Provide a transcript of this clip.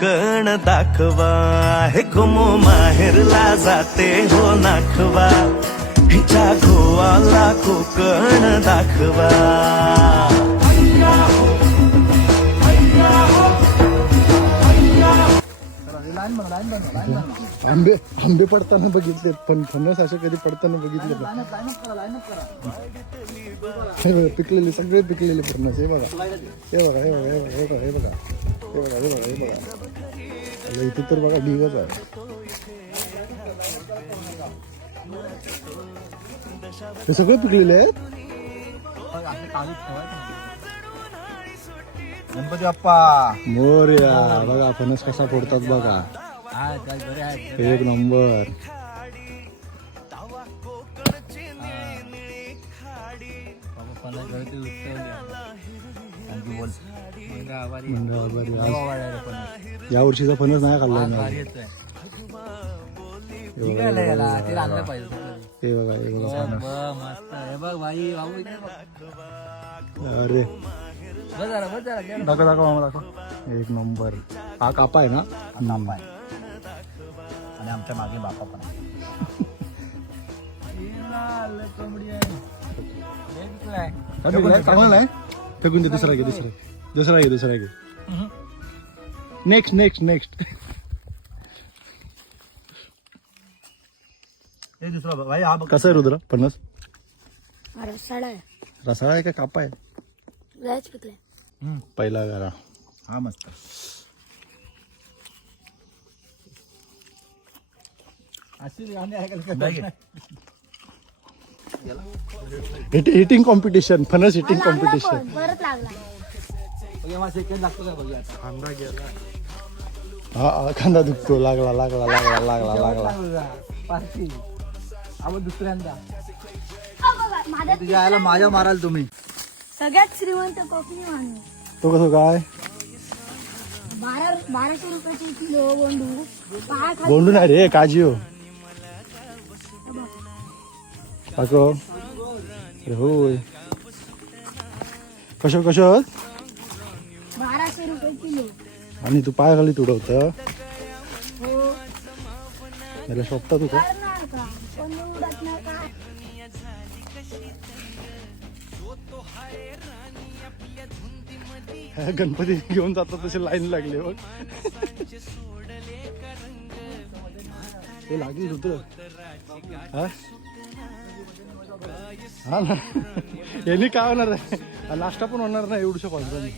कण दाखवा हे घुमो माहेरला जाते हो नाखवा हिच्या गोवाला कोकण दाखवा. आंबे आंबे पडताना बघितले पण फणस असे कधी पडताना बघितले पिकलेले सगळे पिकलेले फणस. हे बघा हे बघा हे बघा हे बघा हे बघा हे बघा हे बघा हे बघा इथे तर बघा ढिगच आहे. हे सगळे पिकलेले आहेत. गणपती बाप्पा मोरया. बघा फणस कसा फोडतात बघा. एक नंबर. या वर्षीचा फणस नाही खाल्ला मी. हे बघा हे बघा अरे दाखव दाखव मामा दाखव. एक नंबर. हा कापा आहे ना. कापा आहे आणि आमच्या मागे बापा पण आहे. चांगला नाही. फेकून दे. दुसरा घे दुसरा दुसरा घे दुसरा घे. Next next next. दुसरा भाई हा बघ कसं आहे रुद्र फणस. रसाळा आहे. रसाळा आहे का कापा आहे. लयच पिकले. पहिला करा. हा मस्त. Hitting competition. फणस हिटिंग कॉम्पिटिशन. परत लागला. हा खांदा दुखतो. लागला लागला लागला लागला लागला. दुसऱ्यांदा माझ्या तुझ्या आईला माझ्या माराल तुम्ही. सगळ्यात श्रीमंत कोकणी माणूस. तो कसं काय 1200 रुपयाचे किलो गोंडू. गोंडू नाही रे काजी हो. दाखव. अरे होय. कशो कशो 1200 रुपये किलो. आणि तू पाय खाली तुडवत. हो मला शोभता तू का. करणार का कोण उडत नाही का. गणपती घेऊन जातात तसे लाईन लागले बघ. ते लागेल रुद्र. हा हा ना यांनी काय होणार आहे. नाश्ता पण होणार नाही एवढ्या पावसाने.